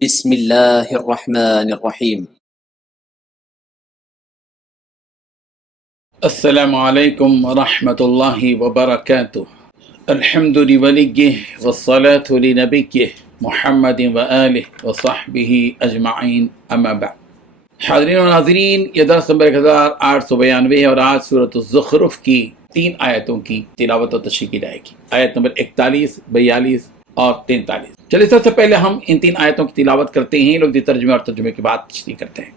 بسم الله الرحمن الرحيم. السلام عليكم ورحمة الله وبركاته. الحمد لوليه والصلاة لنبيه محمد وآله وصحبه اجمعین اما بعد. حاضرین و ناظرین، یہ درس نمبر 1892 ہے اور آج سورۃ الزخرف کی 3 آیتوں کی تلاوت و تشریح کی جائے گی، آیت نمبر 41، 42 اور 43۔ چلیے سب سے پہلے ہم ان 3 آیتوں کی تلاوت کرتے ہیں، لفظی ترجمے اور ترجمے کے بعد تشریح کرتے ہیں۔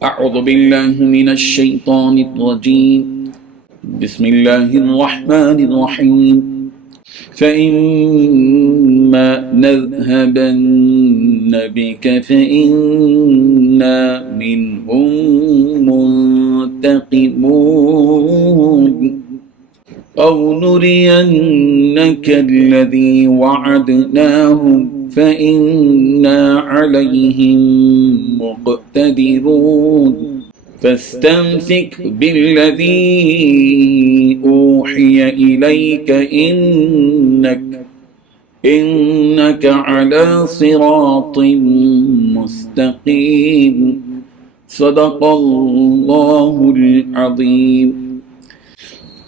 اعوذ باللہ من الشیطان الرجیم، بسم اللہ الرحمن الرحیم۔ فَإِمَّا نَذْهَبَنَّ بِكَ فَإِنَّا مِنْهُمْ مُنْتَقِمُونَ أَوْ نُرِيَنَّكَ الَّذِي وَعَدْنَاهُمْ فَإِنَّا عَلَيْهِمْ مُقْتَدِرُونَ فاستمسك بالذي أوحي إليك إنك على صراط مستقيم صدق الله العظيم۔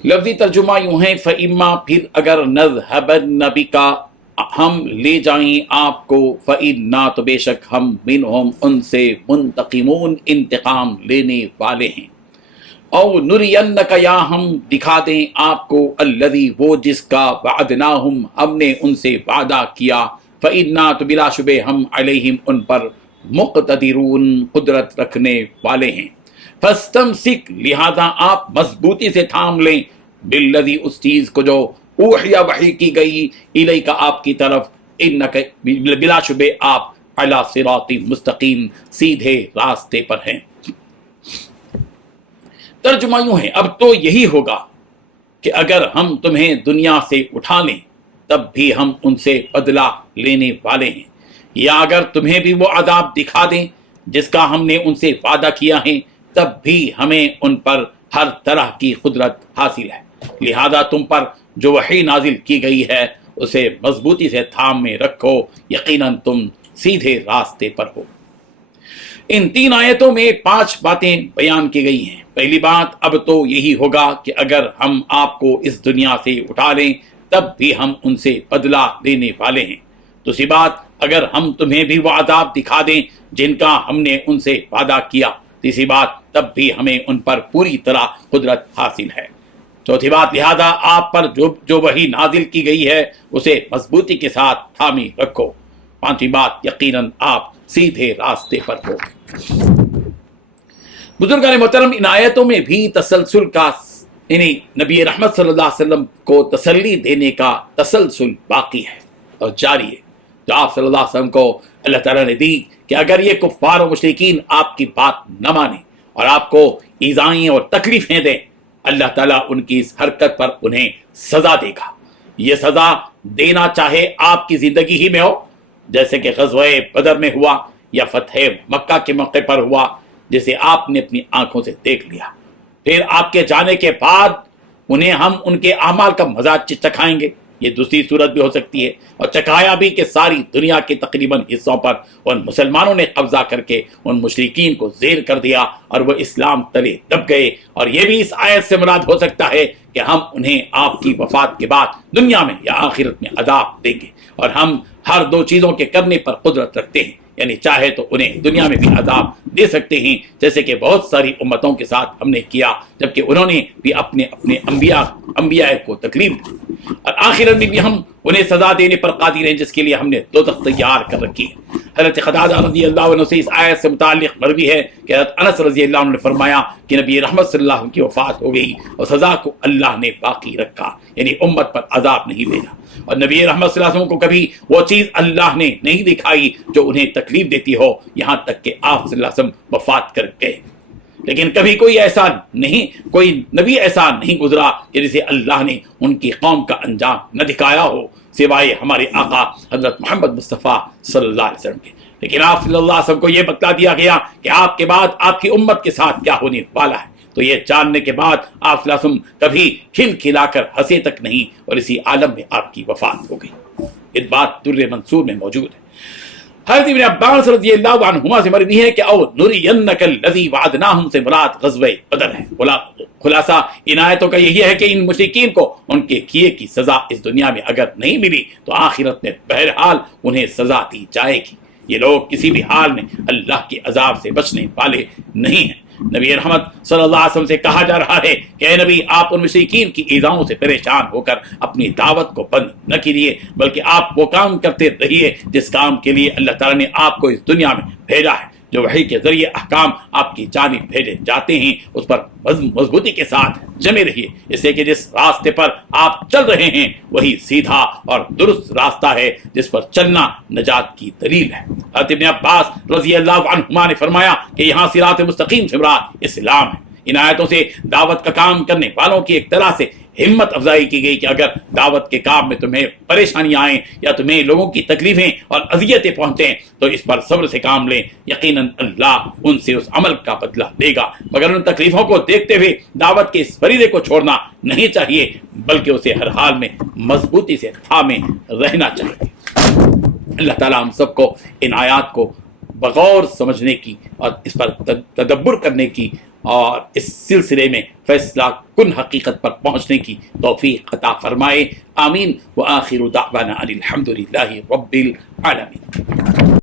لفظی ترجمہ یوں ہے، فَإِمَّا پھر اگر نَذْهَبَنَّ بِكَ ہم لے جائیں آپ کو، فَإِنَّا تو بے شک ہم مِنْهُمْ ان سے منتقمون انتقام لینے والے ہیں، او نُرِيَنَّكَ یا ہم دکھا دیں آپ کو، الذی وہ جس کا وعدناہم ہم نے ان سے وعدہ کیا، فَإِنَّا تو بلا شبہ ہم علیہم ان پر مقتدرون قدرت رکھنے والے ہیں، فاستمسک لہذا آپ مضبوطی سے تھام لیں، بالذی اس چیز کو جو اوحی وحی کی گئی الیک آپ کی طرف، انک بلا شبہ آپ علی صراط مستقیم سیدھے راستے پر ہیں۔ ترجمہ یوں ہے، اب تو یہی ہوگا کہ اگر ہم تمہیں دنیا سے اٹھا لیں تب بھی ہم ان سے بدلہ لینے والے ہیں، یا اگر تمہیں بھی وہ عذاب دکھا دیں جس کا ہم نے ان سے وعدہ کیا ہے تب بھی ہمیں ان پر ہر طرح کی قدرت حاصل ہے، لہذا تم پر جو وحی نازل کی گئی ہے اسے مضبوطی سے تھام میں رکھو، یقیناً تم سیدھے راستے پر ہو۔ ان 3 آیتوں میں 5 باتیں بیان کی گئی ہیں۔ پہلی بات، اب تو یہی ہوگا کہ اگر ہم آپ کو اس دنیا سے اٹھا لیں تب بھی ہم ان سے بدلہ لینے والے ہیں۔ دوسری بات، اگر ہم تمہیں بھی وہ عذاب دکھا دیں جن کا ہم نے ان سے وعدہ کیا۔ تیسری بات، تب بھی ہمیں ان پر پوری طرح قدرت حاصل ہے۔ چوتھی بات، لہذا آپ پر جو وحی نازل کی گئی ہے اسے مضبوطی کے ساتھ تھامی رکھو۔ پانچویں بات، یقیناً آپ سیدھے راستے پر ہو۔ بزرگان محترم، ان آیتوں میں بھی تسلسل کا، یعنی نبی رحمت صلی اللہ علیہ وسلم کو تسلی دینے کا تسلسل باقی ہے اور جاری ہے، جو آپ صلی اللہ علیہ وسلم کو اللہ تعالیٰ نے دی کہ اگر یہ کفار و مشرکین آپ کی بات نہ مانیں اور آپ کو ایذائیں اور تکلیفیں دیں، اللہ تعالیٰ ان کی اس حرکت پر انہیں سزا دے گا۔ یہ سزا دینا چاہے آپ کی زندگی ہی میں ہو، جیسے کہ غزوہ بدر میں ہوا، یا فتح مکہ کے موقع پر ہوا جسے آپ نے اپنی آنکھوں سے دیکھ لیا، پھر آپ کے جانے کے بعد انہیں ہم ان کے اعمال کا مزہ چکھائیں گے، یہ دوسری صورت بھی ہو سکتی ہے، اور چکھایا بھی کہ ساری دنیا کے تقریباً حصوں پر ان مسلمانوں نے قبضہ کر کے ان مشرکین کو زیر کر دیا اور وہ اسلام تلے دب گئے۔ اور یہ بھی اس آیت سے مراد ہو سکتا ہے کہ ہم انہیں آپ کی وفات کے بعد دنیا میں یا آخرت میں عذاب دیں گے، اور ہم ہر 2 چیزوں کے کرنے پر قدرت رکھتے ہیں، یعنی چاہے تو انہیں دنیا میں بھی عذاب دے سکتے ہیں، جیسے کہ بہت ساری امتوں کے ساتھ ہم نے کیا، جبکہ انہوں نے بھی اپنے انبیاء کو تکلیف دی، اور آخرت میں بھی ہم انہیں سزا دینے پر قادر ہیں، جس کے لیے ہم نے دوزخ تیار کر رکھی ہے۔ حضرت قتادہ رضی اللہ عنہ سے اس آیت سے متعلق مروی ہے کہ حضرت انس رضی اللہ عنہ نے فرمایا کہ نبی رحمت صلی اللہ علیہ وسلم کی وفات ہو گئی اور سزا کو اللہ نے باقی رکھا، یعنی امت پر عذاب نہیں بھیجا، اور نبی رحمت صلی اللہ علیہ وسلم کو کبھی وہ چیز اللہ نے نہیں دکھائی جو انہیں تکلیف دیتی ہو، یہاں تک کہ آپ صلی اللہ علیہ وسلم وفات کر گئے۔ لیکن کبھی کوئی نبی ایسا نہیں گزرا کہ جسے اللہ نے ان کی قوم کا انجام نہ دکھایا ہو، سوائے ہمارے آقا حضرت محمد مصطفیٰ صلی اللہ علیہ وسلم کے۔ لیکن آپ صلی اللہ علیہ وسلم کو یہ بتلا دیا گیا کہ آپ کے بعد آپ کی امت کے ساتھ کیا ہونے والا ہے، تو یہ جاننے کے بعد آپ صلی اللہ علیہ وسلم کبھی کھل کھلا کر ہنسے تک نہیں، اور اسی عالم میں آپ کی وفات ہو گئی۔ یہ بات در منصور میں موجود ہے۔ حضرت ابن عباس رضی اللہ عنہما سے مروی ہے کہ او نُرِيَنَّكَ الَّذِي وَعَدْنَاهُمْ سے مراد غزوہ بدر ہے۔ خلاصہ ان آیتوں کا یہی ہے کہ ان مشرکین کو ان کے کیے کی سزا اس دنیا میں اگر نہیں ملی تو آخرت میں بہرحال انہیں سزا دی جائے گی۔ یہ لوگ کسی بھی حال میں اللہ کے عذاب سے بچنے والے نہیں ہیں۔ نبی رحمت صلی اللہ علیہ وسلم سے کہا جا رہا ہے کہ اے نبی، آپ ان مشرکین کی ایذاؤں سے پریشان ہو کر اپنی دعوت کو بند نہ کیجیے، بلکہ آپ وہ کام کرتے رہیے جس کام کے لیے اللہ تعالیٰ نے آپ کو اس دنیا میں بھیجا ہے۔ جو وحی کے ذریعے احکام آپ کی جانب بھیجے جاتے ہیں اس پر مضبوطی کے ساتھ جمے رہیے، اس لیے کہ جس راستے پر آپ چل رہے ہیں وہی سیدھا اور درست راستہ ہے جس پر چلنا نجات کی دلیل ہے۔ حضرت ابن عباس رضی اللہ عنہما نے فرمایا کہ یہاں صراط مستقیم سے مراد اسلام ہے۔ ان آیتوں سے دعوت کا کام کرنے والوں کی ایک طرح سے ہمت افزائی کی گئی کہ اگر دعوت کے کام میں تمہیں پریشانیاں آئیں یا تمہیں لوگوں کی تکلیفیں اور اذیتیں پہنچیں تو اس پر صبر سے کام لیں، یقیناً اللہ ان سے اس عمل کا بدلہ دے گا۔ مگر ان تکلیفوں کو دیکھتے ہوئے دعوت کے اس فریضے کو چھوڑنا نہیں چاہیے، بلکہ اسے ہر حال میں مضبوطی سے تھامے رہنا چاہیے۔ اللہ تعالیٰ ہم سب کو ان آیات کو بغور سمجھنے کی اور اس پر تدبر کرنے کی اور اس سلسلے میں فیصلہ کن حقیقت پر پہنچنے کی توفیق عطا فرمائے۔ آمین۔ وآخر دعوانا ان الحمد للہ رب العالمین۔